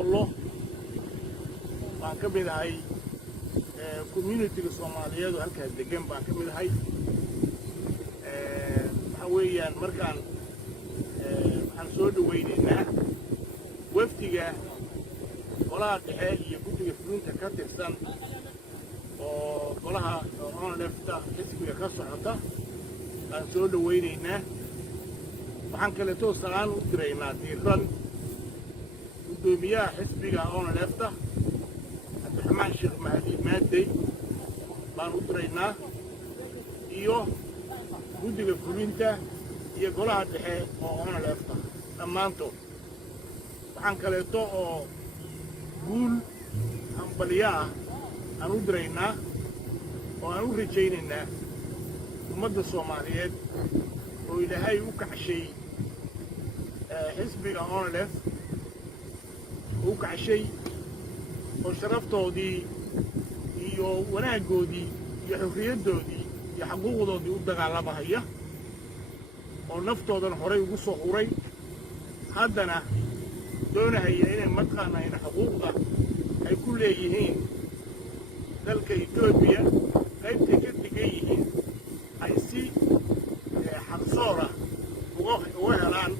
doolo baan ka mid ahay community-ga Soomaaliyeed oo halkaas degan baan ka mid ahay waxa weeyaan markaan waxaan soo dhawaynaynaa wafdiga golaha dhexe iyo guddiga fulinta ka tirsan oo golaha ONLF-ta xisbiga ka socota baan soo dhawaynaynaa waxaan kaleetoo salaan u diraynaa diiran gudoomiyaha xisbiga ONLF-ta cabdiraxmaan sheekh mahdi maadey baan u diraynaa iyo guddiga fulinta iyo golaha dhexe oo ONLF-ta dhammaantood waxaan kaleeto oo guul hambalyo ah aan u diraynaa oo aan u rajaynaynaa ummadda Soomaaliyeed oo ilaahay u kacshay xisbiga ONLF u kacshay oo sharaftoodii iyo wanaaggoodii iyo xurriyaddoodii iyo xuquuqdoodii u dagaalamahaya oo naftoodan horay ugu soo huray haddana doonahaya inay mataqaanaa xuquuqda ay ku leeyihiin dalka Itoobiya qaybtay ka degan yihiin ay si xaqsoora uga helaan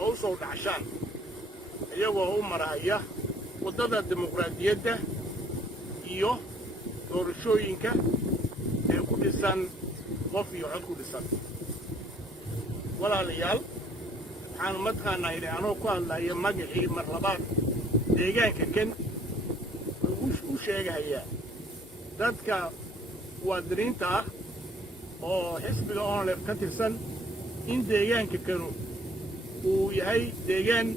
oo u soo dhacshaan iyagoo u maraya waddada dimuqraadiyadda iyo doorashooyinka ee ku dhisan qof iyo cod ku dhisan walaalayaal waxaan mataqaanaa idhi anoo ku hadlaya magacii mar labaad deegaanka kan u sheegahayaa dadka muwaadiniinta ah oo xisbiga ONLF ka tirsan in deegaanka kanu uu yahay deegaan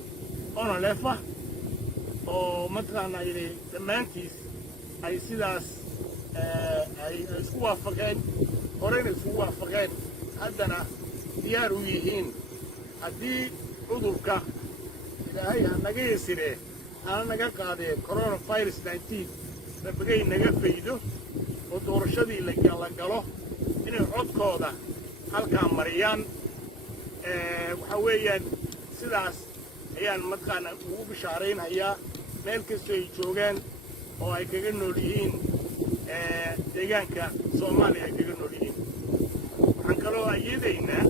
ONLF ah oo mataqaanaa idhi dhammaantiis ay sidaas ay isku waafaqeen horeyna isku waafaqeen haddana diyaar u yihiin haddii cudurka ilaahay ha naga yasiree hana naga qaadee coronavirus 19 rabagay naga faydo oo doorashadii la galo inay codkooda halkaa mariyaan waxa weeyaan sidaas ayaan mataqaanaa ugu bishaaraynayaa meel kastoo ay joogaan oo ay kaga nool yihiin deegaanka Soomaaliya ay kaga nool yihiin waxaan kaloo ayadaynaa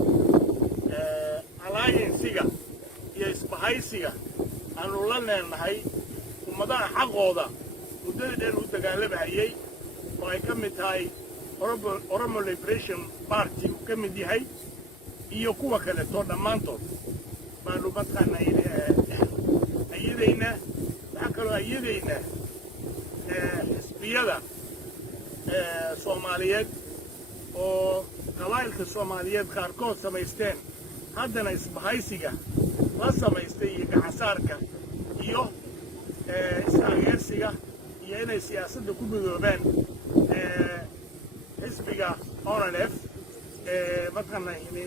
alliance-ga iyo isbahaysiga aanu la leenahay ummadaha xaqooda muddada dheer u dagaalamahayay oo ay ka mid tahay Oromo Liberation Party uu ka mid yahay iyo kuwa kaleetoo dhammaantood baanu mataqaanaa ayadaynaa waxaan kaloo ayadaynaa xisbiyada Soomaaliyeed oo qabaa'ilka Soomaaliyeed qaarkood samaysteen haddana isbahaysiga la samaystay iyo gacansaarka iyo istaageersiga iyo inay siyaasadda ku midoobaan xisbiga ONLF mataqaanaa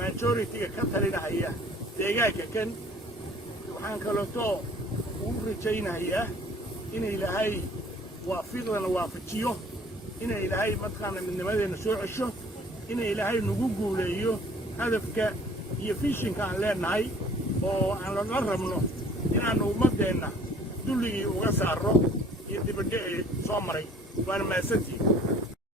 majority-ga ka talinahaya deegaanka kan waxaan kaleetoo ugu rajaynayaa in ilaahay waafiqdana waafajiyo in ilaahay mataqaanaa midnimadeena soo cesho in ilaahay nagu guuleeyo hadafka iyo fishinka aan leenahay oo aan la rabno inaanu ummadeenna dulligii uga saarro iyo dibadhicii soo maray waana mahadsantihiin